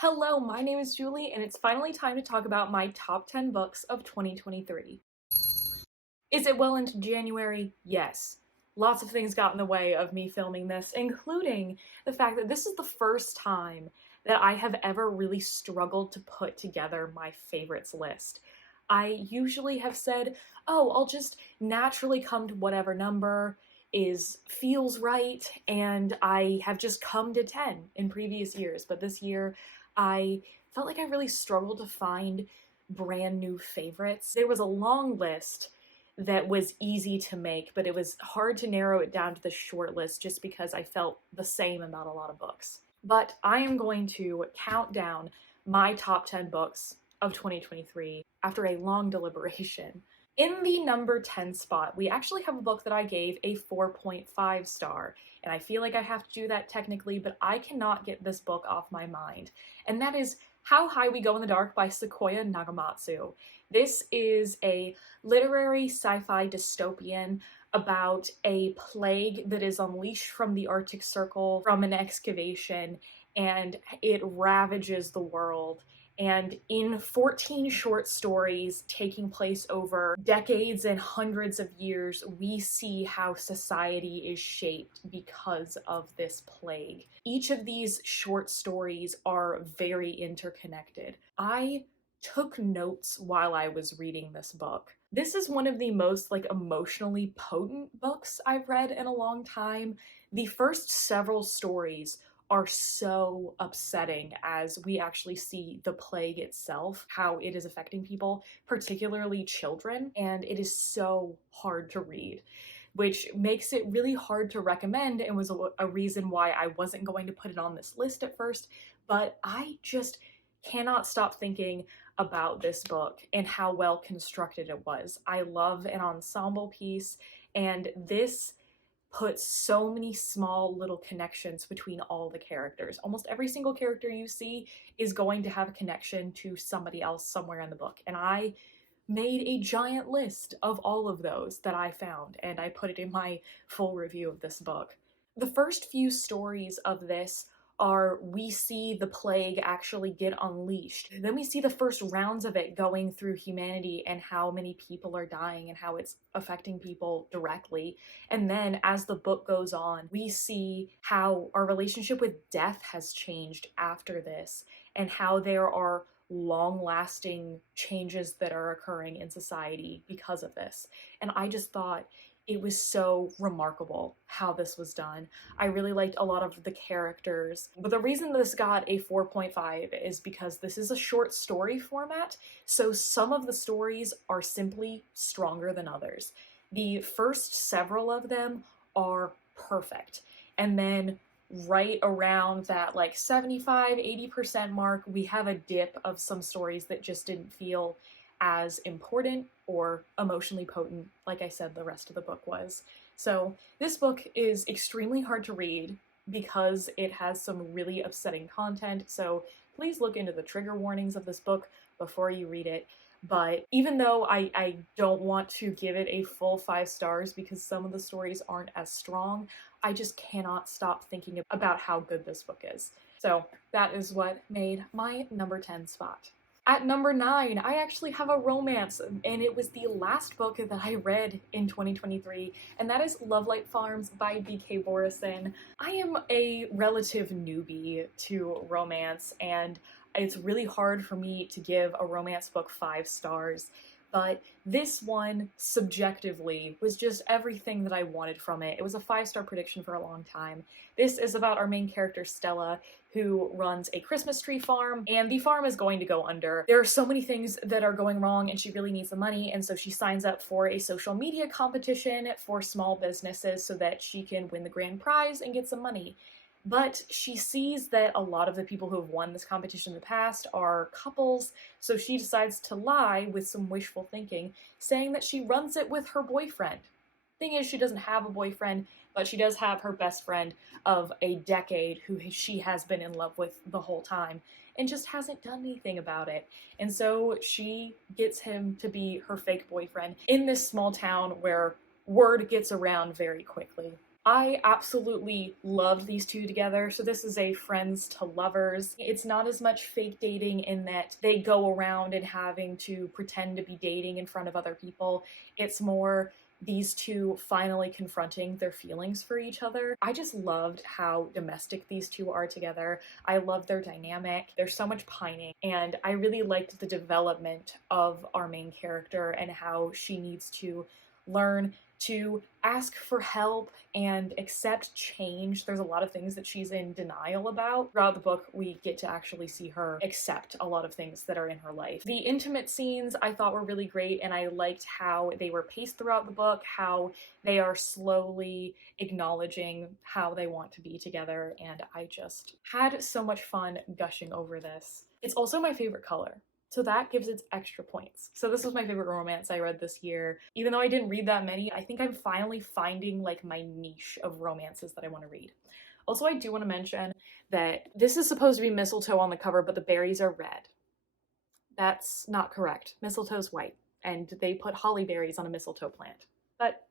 Hello, my name is Julie, and it's finally time to talk about my top 10 books of 2023. Is it well into January? Yes. Lots of things got in the way of me filming this, including the fact that this is the first time that I have ever really struggled to put together my favorites list. I usually have said, oh, I'll just naturally come to whatever number feels right, and I have just come to 10 in previous years, but this year I felt like I really struggled to find brand new favorites. There was a long list that was easy to make, but it was hard to narrow it down to the short list just because I felt the same about a lot of books. But I am going to count down my top 10 books of 2023 after a long deliberation. In the number 10 spot, we actually have a book that I gave a 4.5 star, and I feel like I have to do that technically, but I cannot get this book off my mind, and that is How High We Go in the Dark by Sequoia Nagamatsu. This is a literary sci-fi dystopian about a plague that is unleashed from the Arctic Circle from an excavation, and it ravages the world. And in 14 short stories taking place over decades and hundreds of years, we see how society is shaped because of this plague. Each of these short stories are very interconnected. I took notes while I was reading this book. This is one of the most emotionally potent books I've read in a long time. The first several stories are so upsetting as we actually see the plague itself, how it is affecting people, particularly children, and it is so hard to read, which makes it really hard to recommend and was a reason why I wasn't going to put it on this list at first, but I just cannot stop thinking about this book and how well constructed it was. I love an ensemble piece, and this puts so many small little connections between all the characters. Almost every single character you see is going to have a connection to somebody else somewhere in the book, and I made a giant list of all of those that I found, and I put it in my full review of this book. The first few stories of this are we see the plague actually get unleashed. Then we see the first rounds of it going through humanity and how many people are dying and how it's affecting people directly. And then as the book goes on, we see how our relationship with death has changed after this and how there are long-lasting changes that are occurring in society because of this. And I just thought it was so remarkable how this was done. I really liked a lot of the characters, but the reason this got a 4.5 is because this is a short story format, so some of the stories are simply stronger than others. The first several of them are perfect, and then right around that 75-80% mark, we have a dip of some stories that just didn't feel as important or emotionally potent, like I said the rest of the book was. So this book is extremely hard to read because it has some really upsetting content, so please look into the trigger warnings of this book before you read it. But even though I don't want to give it a full 5 stars because some of the stories aren't as strong, I just cannot stop thinking about how good this book is. So that is what made my number 10 spot. At number 9, I actually have a romance, and it was the last book that I read in 2023, and that is Lovelight Farms by B.K. Borison. I am a relative newbie to romance, and it's really hard for me to give a romance book 5 stars, but this one, subjectively, was just everything that I wanted from it. It was a 5-star prediction for a long time. This is about our main character, Stella, who runs a Christmas tree farm, and the farm is going to go under. There are so many things that are going wrong, and she really needs the money, and so she signs up for a social media competition for small businesses so that she can win the grand prize and get some money. But she sees that a lot of the people who have won this competition in the past are couples, so she decides to lie with some wishful thinking, saying that she runs it with her boyfriend. Thing is, she doesn't have a boyfriend, but she does have her best friend of a decade who she has been in love with the whole time and just hasn't done anything about it. And so she gets him to be her fake boyfriend in this small town where word gets around very quickly. I absolutely love these two together. So this is a friends to lovers. It's not as much fake dating in that they go around and having to pretend to be dating in front of other people. It's more these two finally confronting their feelings for each other. I just loved how domestic these two are together. I love their dynamic. There's so much pining, and I really liked the development of our main character and how she needs to learn to ask for help and accept change. There's a lot of things that she's in denial about. Throughout the book, we get to actually see her accept a lot of things that are in her life. The intimate scenes I thought were really great, and I liked how they were paced throughout the book, how they are slowly acknowledging how they want to be together, and I just had so much fun gushing over this. It's also my favorite color, so that gives it extra points. So this was my favorite romance I read this year. Even though I didn't read that many, I think I'm finally finding like my niche of romances that I want to read. Also, I do want to mention that this is supposed to be mistletoe on the cover, but the berries are red. That's not correct. Mistletoe's white, and they put holly berries on a mistletoe plant. But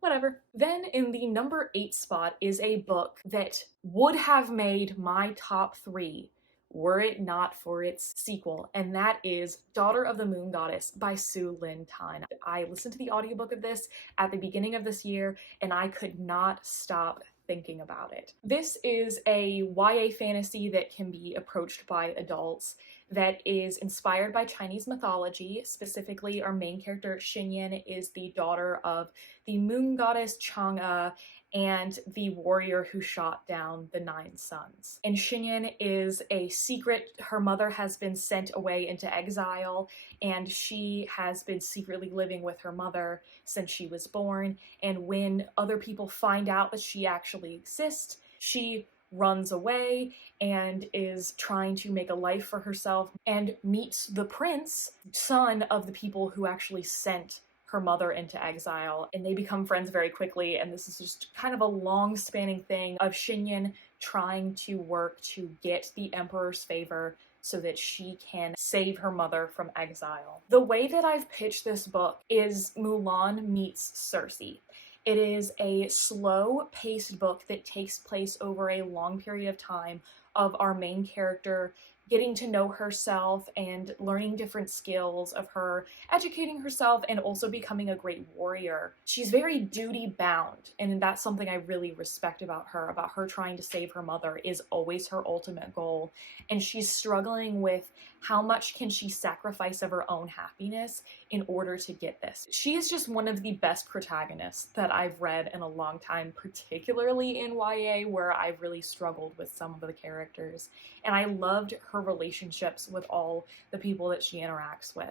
whatever. Then in the number 8 spot is a book that would have made my top 3 were it not for its sequel, and that is Daughter of the Moon Goddess by Su Lin Tan. I listened to the audiobook of this at the beginning of this year, and I could not stop thinking about it. This is a YA fantasy that can be approached by adults that is inspired by Chinese mythology. Specifically, our main character, Xinyan, is the daughter of the moon goddess Chang'e and the warrior who shot down the 9 sons. And Xinyan is a secret. Her mother has been sent away into exile, and she has been secretly living with her mother since she was born. And when other people find out that she actually exists, she runs away and is trying to make a life for herself and meets the prince, son of the people who actually sent her mother into exile, and they become friends very quickly. And this is just kind of a long-spanning thing of Xinyan trying to work to get the emperor's favor so that she can save her mother from exile. The way that I've pitched this book is Mulan meets Cersei. It is a slow-paced book that takes place over a long period of time of our main character getting to know herself and learning different skills of her, educating herself, and also becoming a great warrior. She's very duty-bound, and that's something I really respect about her trying to save her mother is always her ultimate goal. And she's struggling with how much can she sacrifice of her own happiness in order to get this. She is just one of the best protagonists that I've read in a long time, particularly in YA, where I've really struggled with some of the characters. And I loved her relationships with all the people that she interacts with.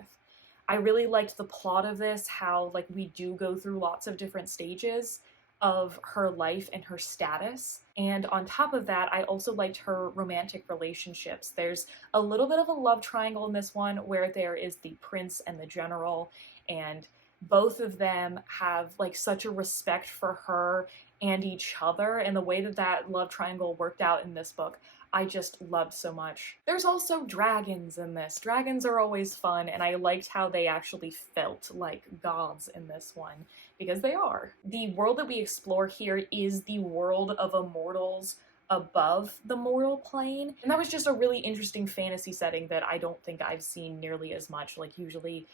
I really liked the plot of this, how like we do go through lots of different stages of her life and her status. And on top of that, I also liked her romantic relationships. There's a little bit of a love triangle in this one where there is the prince and the general, and both of them have like such a respect for her and each other, and the way that that love triangle worked out in this book I just loved so much. There's also dragons in this. Dragons are always fun, and I liked how they actually felt like gods in this one, because they are. The world that we explore here is the world of immortals above the mortal plane, and that was just a really interesting fantasy setting that I don't think I've seen nearly as much. Like, usually,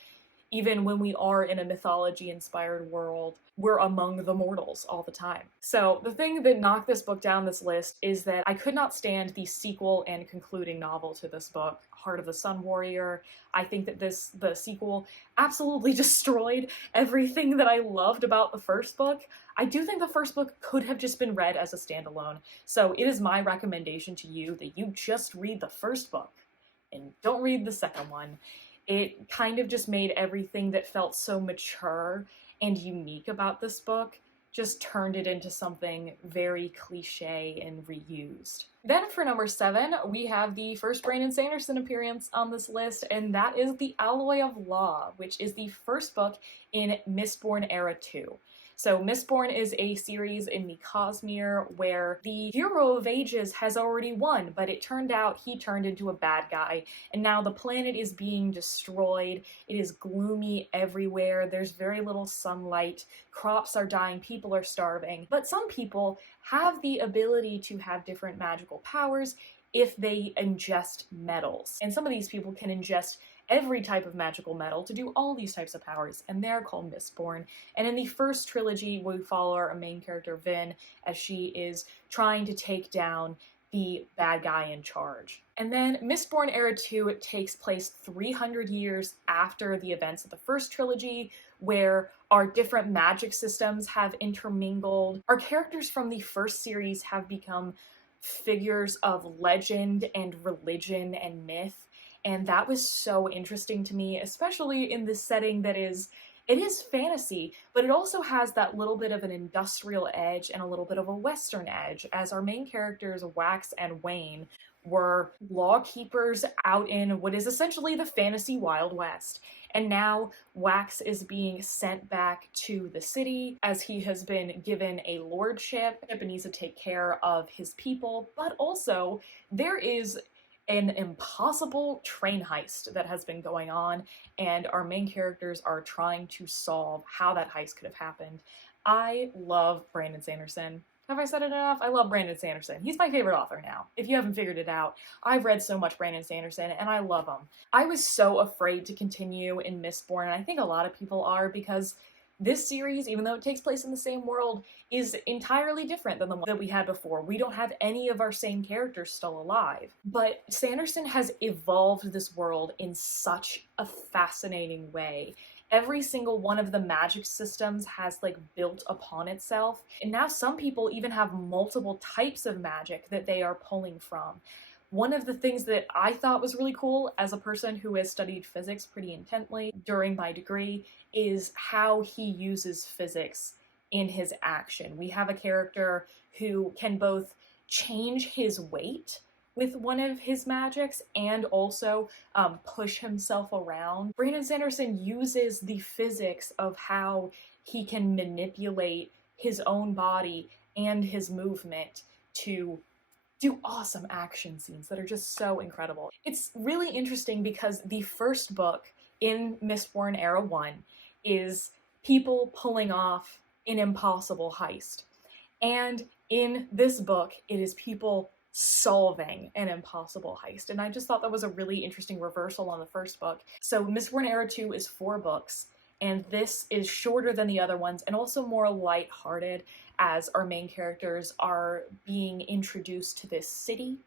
even when we are in a mythology-inspired world, we're among the mortals all the time. So the thing that knocked this book down this list is that I could not stand the sequel and concluding novel to this book, Heart of the Sun Warrior. I think that the sequel absolutely destroyed everything that I loved about the first book. I do think the first book could have just been read as a standalone, so it is my recommendation to you that you just read the first book and don't read the second one. It kind of just made everything that felt so mature and unique about this book, just turned it into something very cliche and reused. Then for number 7, we have the first Brandon Sanderson appearance on this list, and that is The Alloy of Law, which is the first book in Mistborn Era 2. So Mistborn is a series in the Cosmere where the hero of ages has already won, but it turned out he turned into a bad guy, and now the planet is being destroyed. It is gloomy everywhere. There's very little sunlight. Crops are dying. People are starving. But some people have the ability to have different magical powers if they ingest metals. And some of these people can ingest every type of magical metal to do all these types of powers, and they're called Mistborn. And in the first trilogy, we follow our main character, Vin, as she is trying to take down the bad guy in charge. And then Mistborn Era 2 takes place 300 years after the events of the first trilogy, where our different magic systems have intermingled. Our characters from the first series have become figures of legend and religion and myth. And that was so interesting to me, especially in this setting that it is fantasy, but it also has that little bit of an industrial edge and a little bit of a Western edge, as our main characters, Wax and Wayne, were law keepers out in what is essentially the fantasy Wild West. And now Wax is being sent back to the city as he has been given a lordship and needs to take care of his people. But also, there is an impossible train heist that has been going on, and our main characters are trying to solve how that heist could have happened. I love Brandon Sanderson. Have I said it enough? I love Brandon Sanderson. He's my favorite author now. If you haven't figured it out, I've read so much Brandon Sanderson, and I love him. I was so afraid to continue in Mistborn, and I think a lot of people are, because this series, even though it takes place in the same world, is entirely different than the one that we had before. We don't have any of our same characters still alive. But Sanderson has evolved this world in such a fascinating way. Every single one of the magic systems has built upon itself, and now some people even have multiple types of magic that they are pulling from. One of the things that I thought was really cool as a person who has studied physics pretty intently during my degree is how he uses physics in his action. We have a character who can both change his weight with one of his magics and also push himself around. Brandon Sanderson uses the physics of how he can manipulate his own body and his movement to do awesome action scenes that are just so incredible. It's really interesting because the first book in Mistborn Era 1 is people pulling off an impossible heist. And in this book, it is people solving an impossible heist. And I just thought that was a really interesting reversal on the first book. So Mistborn Era 2 is 4 books, and this is shorter than the other ones and also more lighthearted, as our main characters are being introduced to this city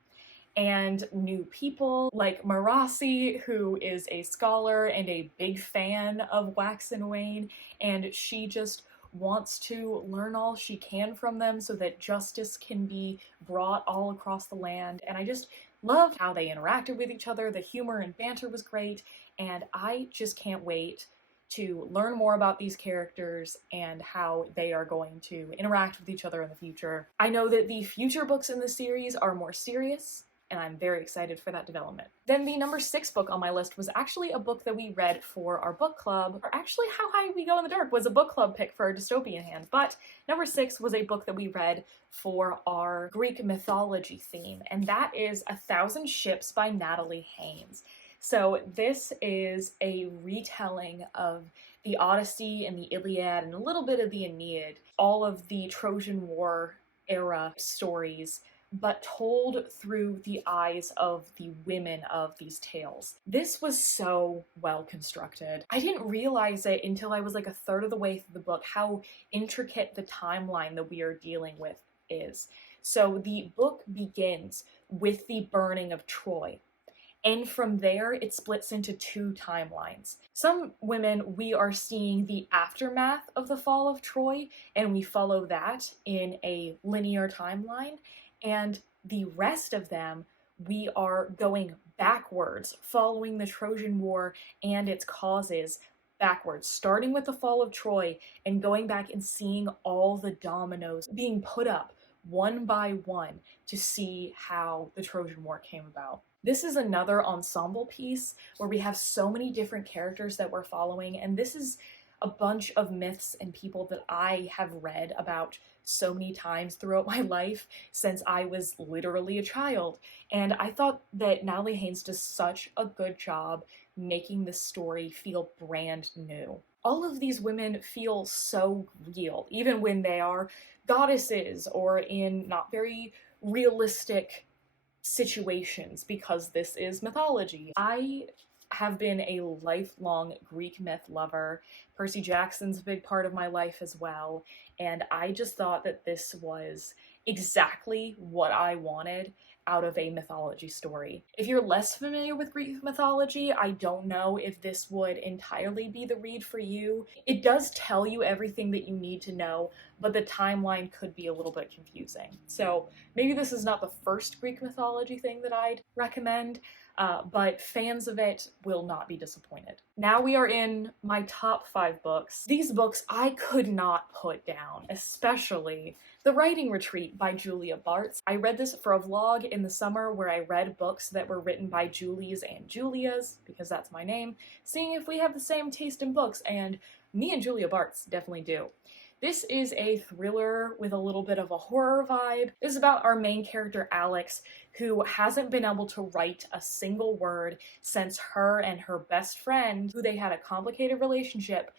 and new people like Marasi, who is a scholar and a big fan of Wax and Wayne, and she just wants to learn all she can from them so that justice can be brought all across the land. And I just loved how they interacted with each other. The humor and banter was great, and I just can't wait to learn more about these characters and how they are going to interact with each other in the future. I know that the future books in the series are more serious, and I'm very excited for that development. Then the number 6 book on my list was actually a book that we read for our book club, or actually How High We Go in the Dark was a book club pick for our dystopian hand, but number 6 was a book that we read for our Greek mythology theme, and that is 1,000 Ships by Natalie Haynes. So this is a retelling of the Odyssey and the Iliad and a little bit of the Aeneid, all of the Trojan War era stories, but told through the eyes of the women of these tales. This was so well constructed. I didn't realize it until I was a third of the way through the book, how intricate the timeline that we are dealing with is. So the book begins with the burning of Troy. And from there, it splits into 2 timelines. Some women, we are seeing the aftermath of the fall of Troy, and we follow that in a linear timeline. And the rest of them, we are going backwards, following the Trojan War and its causes backwards, starting with the fall of Troy and going back and seeing all the dominoes being put up one by one to see how the Trojan War came about. This is another ensemble piece where we have so many different characters that we're following, and this is a bunch of myths and people that I have read about so many times throughout my life since I was literally a child. And I thought that Natalie Haynes does such a good job making this story feel brand new. All of these women feel so real, even when they are goddesses or in not very realistic situations, because this is mythology. I have been a lifelong Greek myth lover. Percy Jackson's a big part of my life as well, and I just thought that this was exactly what I wanted out of a mythology story. If you're less familiar with Greek mythology, I don't know if this would entirely be the read for you. It does tell you everything that you need to know, but the timeline could be a little bit confusing. So maybe this is not the first Greek mythology thing that I'd recommend, but fans of it will not be disappointed. Now we are in my top 5 books. These books I could not put down, especially The Writing Retreat by Julia Bartz. I read this for a vlog in the summer where I read books that were written by Julies and Julias, because that's my name, seeing if we have the same taste in books, and me and Julia Bartz definitely do. This is a thriller with a little bit of a horror vibe. This is about our main character, Alex, who hasn't been able to write a single word since her and her best friend, who they had a complicated relationship,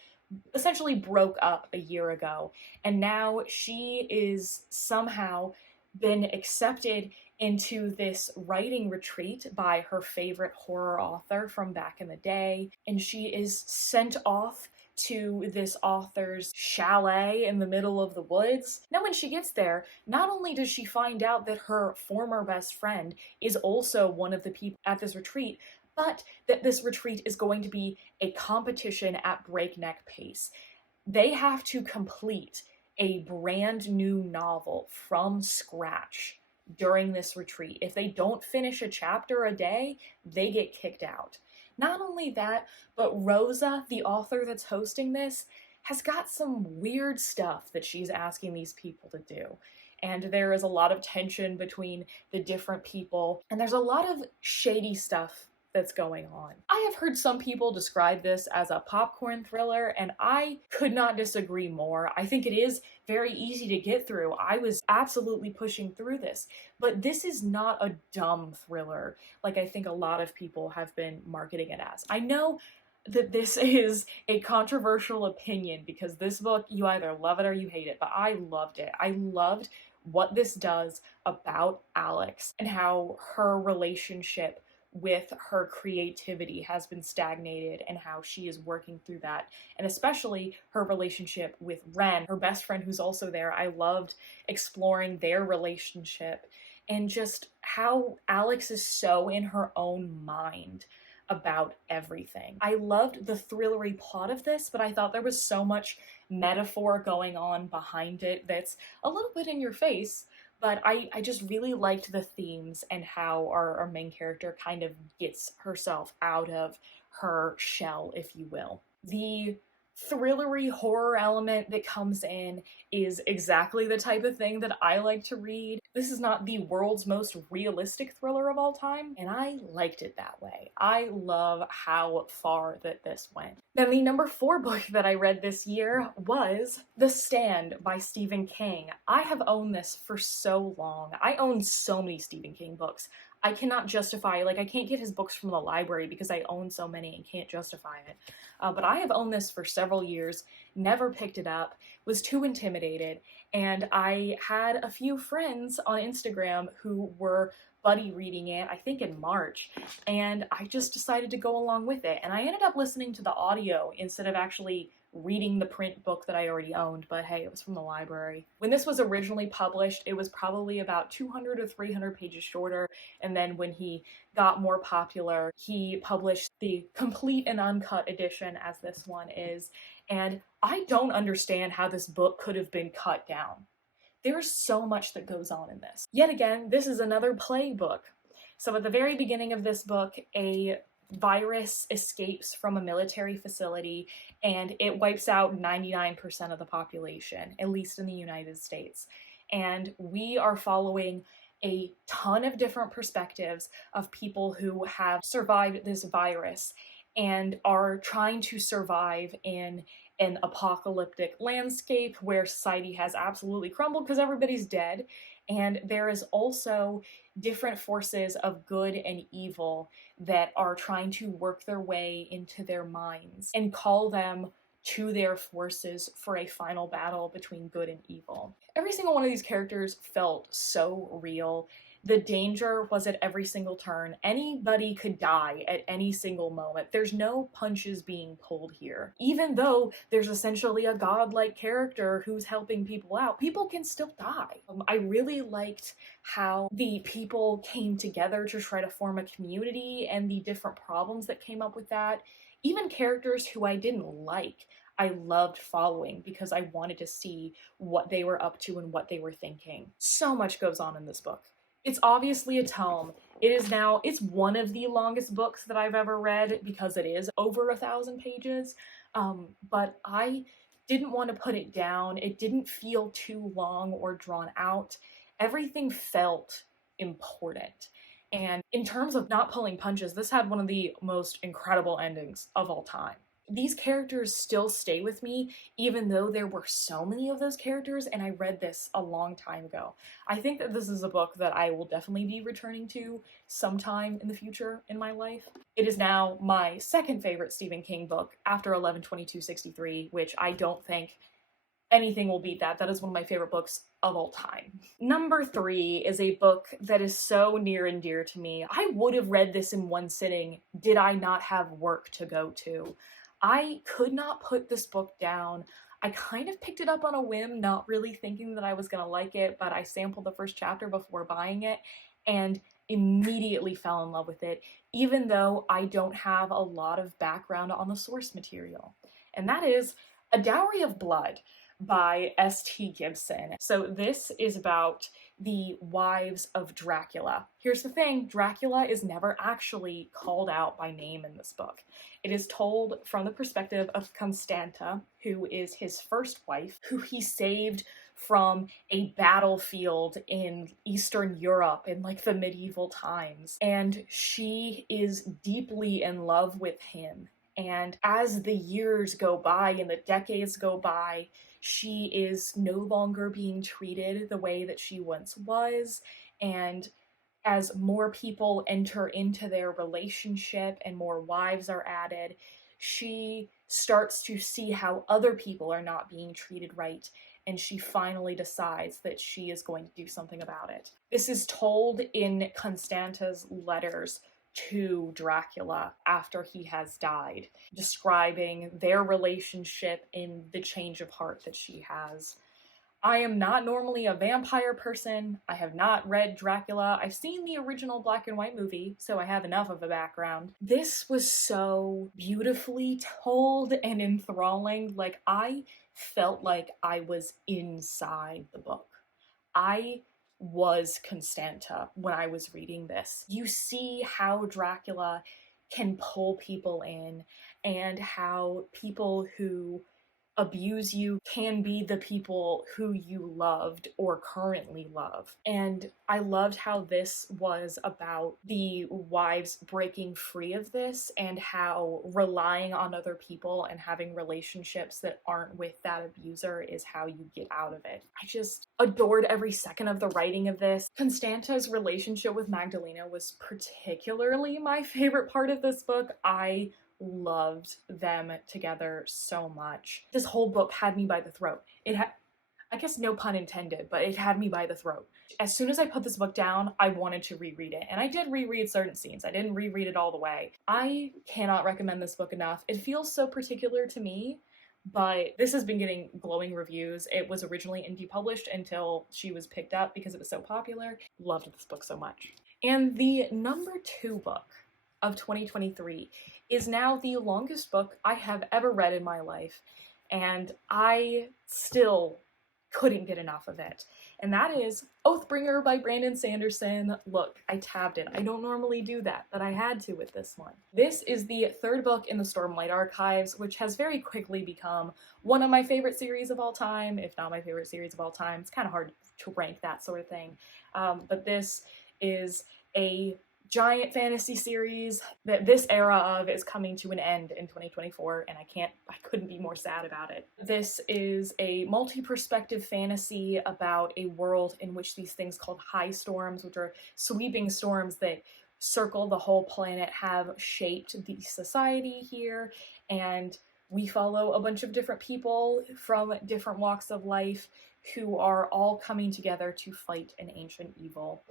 essentially broke up a year ago. And now she is somehow been accepted into this writing retreat by her favorite horror author from back in the day. And she is sent off to this author's chalet in the middle of the woods. Now when she gets there, not only does she find out that her former best friend is also one of the people at this retreat, but that this retreat is going to be a competition at breakneck pace. They have to complete a brand new novel from scratch during this retreat. If they don't finish a chapter a day, they get kicked out. Not only that, but Rosa, the author that's hosting this, has got some weird stuff that she's asking these people to do. And there is a lot of tension between the different people, and there's a lot of shady stuff that's going on. I have heard some people describe this as a popcorn thriller, and I could not disagree more. I think it is very easy to get through. I was absolutely pushing through this, but this is not a dumb thriller like I think a lot of people have been marketing it as. I know that this is a controversial opinion because this book, you either love it or you hate it, but I loved it. I loved what this does about Alex and how her relationship with her creativity has been stagnated and how she is working through that, and especially her relationship with Ren, her best friend who's also there. I loved exploring their relationship and just how Alex is so in her own mind about everything. I loved the thrillery plot of this, but I thought there was so much metaphor going on behind it that's a little bit in your face. But I just really liked the themes and how our main character kind of gets herself out of her shell, if you will. The thrillery horror element that comes in is exactly the type of thing that I like to read. This is not the world's most realistic thriller of all time, and I liked it that way. I love how far that this went. Then the number 4 book that I read this year was The Stand by Stephen King. I have owned this for so long. I own so many Stephen King books. I cannot justify, I can't get his books from the library because I own so many and can't justify it. But I have owned this for several years, never picked it up, was too intimidated, and I had a few friends on Instagram who were buddy reading it, I think in March, and I just decided to go along with it. And I ended up listening to the audio instead of actually reading the print book that I already owned, but hey, it was from the library. When this was originally published, it was probably about 200 or 300 pages shorter, and then when he got more popular, he published the complete and uncut edition, as this one is, and I don't understand how this book could have been cut down. There's so much that goes on in this. Yet again, this is another plague book. So at the very beginning of this book, a virus escapes from a military facility and it wipes out 99% of the population, at least in the United States. And we are following a ton of different perspectives of people who have survived this virus and are trying to survive in an apocalyptic landscape where society has absolutely crumbled because everybody's dead. And there is also different forces of good and evil that are trying to work their way into their minds and call them to their forces for a final battle between good and evil. Every single one of these characters felt so real. The danger was at every single turn. Anybody could die at any single moment. There's no punches being pulled here. Even though there's essentially a godlike character who's helping people out, people can still die. I really liked how the people came together to try to form a community and the different problems that came up with that. Even characters who I didn't like, I loved following because I wanted to see what they were up to and what they were thinking. So much goes on in this book. It's obviously a tome. It's one of the longest books that I've ever read because it is over 1,000 pages. But I didn't want to put it down. It didn't feel too long or drawn out. Everything felt important. And in terms of not pulling punches, this had one of the most incredible endings of all time. These characters still stay with me, even though there were so many of those characters, and I read this a long time ago. I think that this is a book that I will definitely be returning to sometime in the future in my life. It is now my second favorite Stephen King book after 11/22/63, which I don't think anything will beat that. That is one of my favorite books of all time. Number 3 is a book that is so near and dear to me. I would have read this in one sitting did I not have work to go to. I could not put this book down. I kind of picked it up on a whim, not really thinking that I was gonna like it, but I sampled the first chapter before buying it and immediately fell in love with it, even though I don't have a lot of background on the source material. And that is A Dowry of Blood by S.T. Gibson. So this is about the wives of Dracula. Here's the thing, Dracula is never actually called out by name in this book. It is told from the perspective of Constanta, who is his first wife, who he saved from a battlefield in Eastern Europe in like the medieval times. And she is deeply in love with him. And as the years go by and the decades go by, she is no longer being treated the way that she once was. And as more people enter into their relationship and more wives are added, she starts to see how other people are not being treated right. And she finally decides that she is going to do something about it. This is told in Constanta's letters to Dracula after he has died, describing their relationship and the change of heart that she has. I am not normally a vampire person. I have not read Dracula. I've seen the original black and white movie, so I have enough of a background. This was so beautifully told and enthralling. Like, I felt like I was inside the book. I was Constanta when I was reading this. You see how Dracula can pull people in and how people who abuse you can be the people who you loved or currently love. And I loved how this was about the wives breaking free of this and how relying on other people and having relationships that aren't with that abuser is how you get out of it. I just adored every second of the writing of this. Constanta's relationship with Magdalena was particularly my favorite part of this book. I loved them together so much. This whole book had me by the throat. It had, I guess no pun intended, but it had me by the throat. As soon as I put this book down, I wanted to reread it. And I did reread certain scenes. I didn't reread it all the way. I cannot recommend this book enough. It feels so particular to me, but this has been getting glowing reviews. It was originally indie published until she was picked up because it was so popular. Loved this book so much. And the number 2 book of 2023 is now the longest book I have ever read in my life, and I still couldn't get enough of it. And that is Oathbringer by Brandon Sanderson. Look, I tabbed it. I don't normally do that, but I had to with this one. This is the 3rd book in the Stormlight Archives, which has very quickly become one of my favorite series of all time, if not my favorite series of all time. It's kind of hard to rank that sort of thing. But this is a giant fantasy series that this era of is coming to an end in 2024, and I couldn't be more sad about it. This is a multi-perspective fantasy about a world in which these things called high storms, which are sweeping storms that circle the whole planet, have shaped the society here, and we follow a bunch of different people from different walks of life who are all coming together to fight an ancient evil.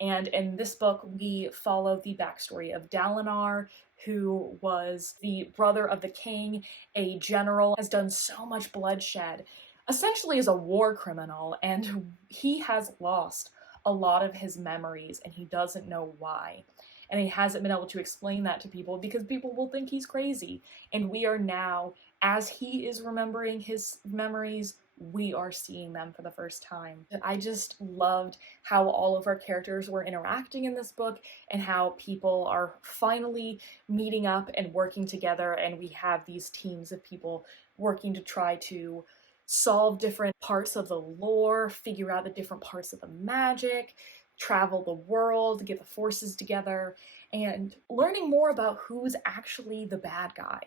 And in this book, we follow the backstory of Dalinar, who was the brother of the king, a general, has done so much bloodshed, essentially is a war criminal, and he has lost a lot of his memories, and he doesn't know why. And he hasn't been able to explain that to people because people will think he's crazy. And we are now, as he is remembering his memories, we are seeing them for the first time. I just loved how all of our characters were interacting in this book and how people are finally meeting up and working together, and we have these teams of people working to try to solve different parts of the lore, figure out the different parts of the magic, travel the world, get the forces together, and learning more about who's actually the bad guy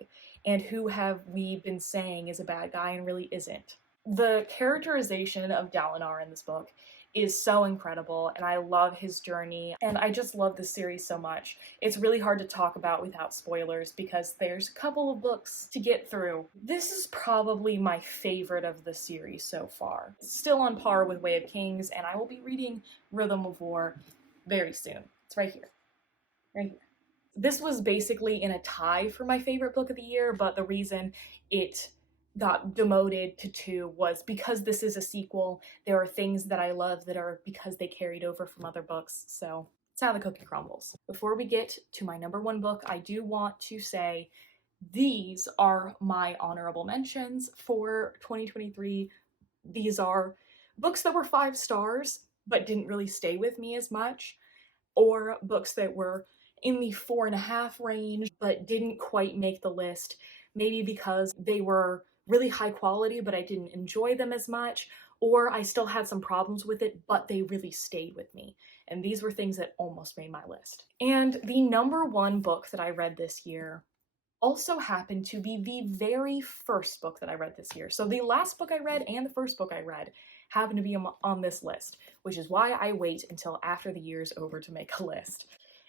and who have we been saying is a bad guy and really isn't. The characterization of Dalinar in this book is so incredible, and I love his journey, and I just love this series so much. It's really hard to talk about without spoilers because there's a couple of books to get through. This is probably my favorite of the series so far. It's still on par with Way of Kings, and I will be reading Rhythm of War very soon. It's right here. Right here. This was basically in a tie for my favorite book of the year, but the reason it got demoted to 2 was because this is a sequel. There are things that I love that are because they carried over from other books, so it's how the cookie crumbles. Before we get to my number 1 book, I do want to say these are my honorable mentions for 2023. These are books that were 5 stars but didn't really stay with me as much, or books that were in the 4.5 range but didn't quite make the list, maybe because they were really high quality but I didn't enjoy them as much, or I still had some problems with it but they really stayed with me. And these were things that almost made my list. And the number 1 book that I read this year also happened to be the very first book that I read this year. So the last book I read and the first book I read happened to be on this list, which is why I wait until after the year's over to make a list.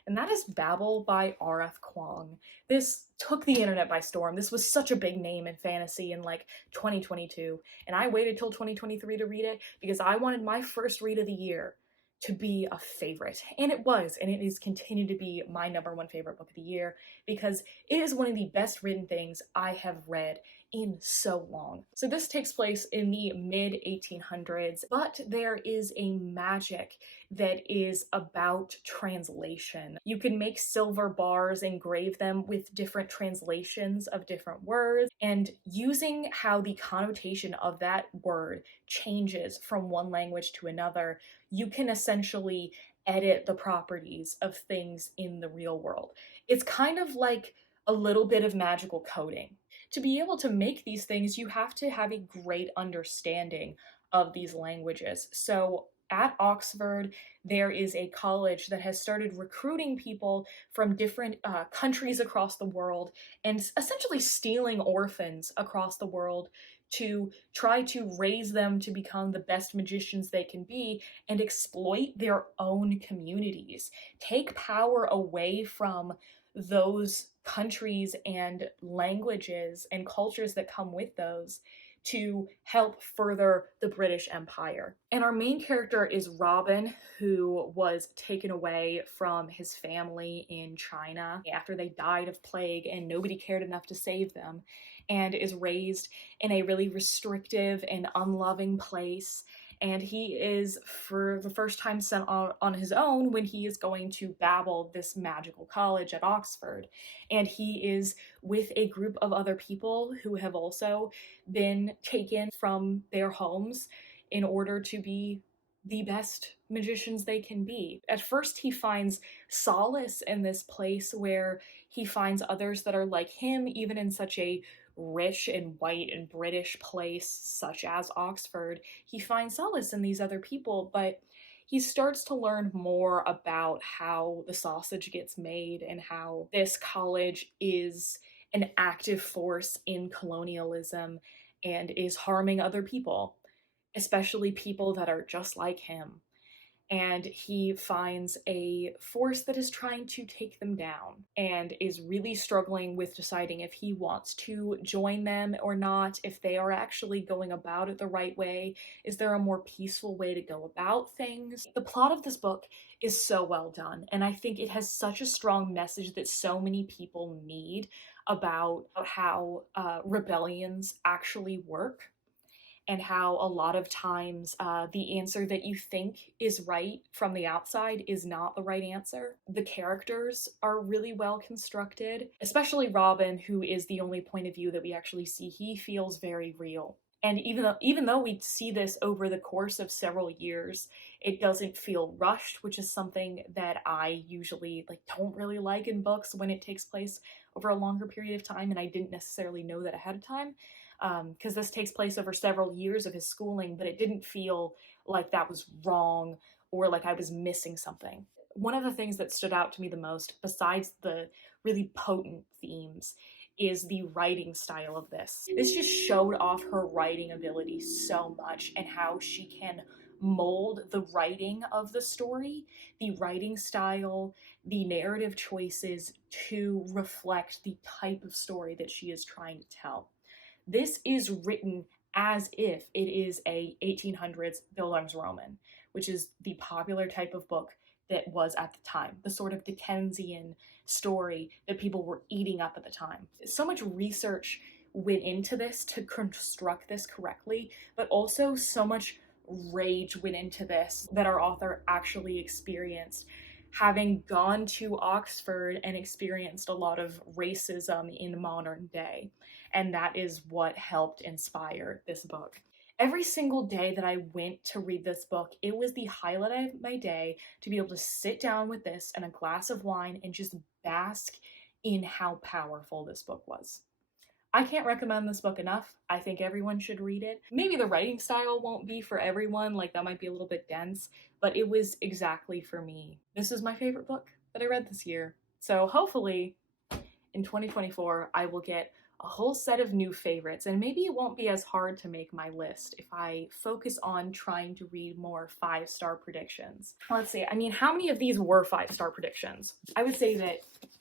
And that is Babel by R.F. Kuang. This took the internet by storm. This was such a big name in fantasy in like 2022, and I waited till 2023 to read it because I wanted my first read of the year to be a favorite. And it was, and it has continued to be my number 1 favorite book of the year because it is one of the best written things I have read in so long. So this takes place in the mid-1800s, but there is a magic that is about translation. You can make silver bars, engrave them with different translations of different words, and using how the connotation of that word changes from one language to another, you can essentially edit the properties of things in the real world. It's kind of like a little bit of magical coding. To be able to make these things, you have to have a great understanding of these languages. So at Oxford, there is a college that has started recruiting people from different countries across the world and essentially stealing orphans across the world to try to raise them to become the best magicians they can be and exploit their own communities. Take power away from those countries and languages and cultures that come with those to help further the British Empire. And our main character is Robin, who was taken away from his family in China after they died of plague and nobody cared enough to save them, and is raised in a really restrictive and unloving place. And he is, for the first time, sent on his own when he is going to Babel, this magical college at Oxford. And he is with a group of other people who have also been taken from their homes in order to be the best magicians they can be. At first, he finds solace in this place where he finds others that are like him, even in such a rich and white and British place such as Oxford. He finds solace in these other people, but he starts to learn more about how the sausage gets made and how this college is an active force in colonialism and is harming other people, especially people that are just like him. And he finds a force that is trying to take them down and is really struggling with deciding if he wants to join them or not, if they are actually going about it the right way. Is there a more peaceful way to go about things? The plot of this book is so well done, and I think it has such a strong message that so many people need about how rebellions actually work, and how a lot of times the answer that you think is right from the outside is not the right answer. The characters are really well constructed, especially Robin, who is the only point of view that we actually see. He feels very real. And even though we see this over the course of several years, it doesn't feel rushed, which is something that I usually don't really like in books when it takes place over a longer period of time, and I didn't necessarily know that ahead of time. Because this takes place over several years of his schooling, but it didn't feel like that was wrong or like I was missing something. One of the things that stood out to me the most, besides the really potent themes, is the writing style of this. This just showed off her writing ability so much and how she can mold the writing of the story, the writing style, the narrative choices to reflect the type of story that she is trying to tell. This is written as if it is a 1800s Bildungsroman, which is the popular type of book that was at the time, the sort of Dickensian story that people were eating up at the time. So much research went into this to construct this correctly, but also so much rage went into this that our author actually experienced, having gone to Oxford and experienced a lot of racism in modern day. And that is what helped inspire this book. Every single day that I went to read this book, it was the highlight of my day to be able to sit down with this and a glass of wine and just bask in how powerful this book was. I can't recommend this book enough. I think everyone should read it. Maybe the writing style won't be for everyone, that might be a little bit dense, but it was exactly for me. This is my favorite book that I read this year. So hopefully in 2024, I will get a whole set of new favorites, and maybe it won't be as hard to make my list if I focus on trying to read more 5-star predictions. Let's see, how many of these were 5-star predictions? I would say that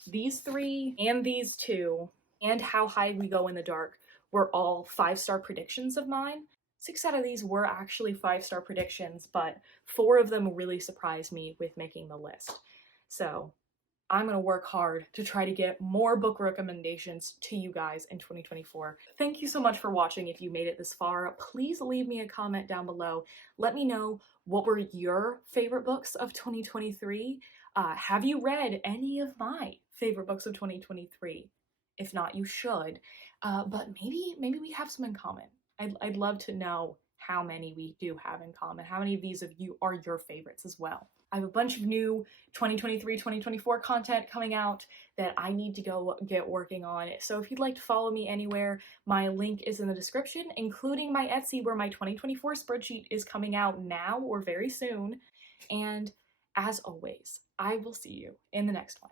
these 3 and these 2 and How High We Go in the Dark were all 5-star predictions of mine. 6 out of these were actually 5-star predictions, but 4 of them really surprised me with making the list. So I'm going to work hard to try to get more book recommendations to you guys in 2024. Thank you so much for watching. If you made it this far, please leave me a comment down below. Let me know, what were your favorite books of 2023? Have you read any of my favorite books of 2023? If not, you should. But maybe we have some in common. I'd love to know how many we do have in common. How many of these of you are your favorites as well? I have a bunch of new 2023-2024 content coming out that I need to go get working on. So if you'd like to follow me anywhere, my link is in the description, including my Etsy, where my 2024 spreadsheet is coming out now or very soon. And as always, I will see you in the next one.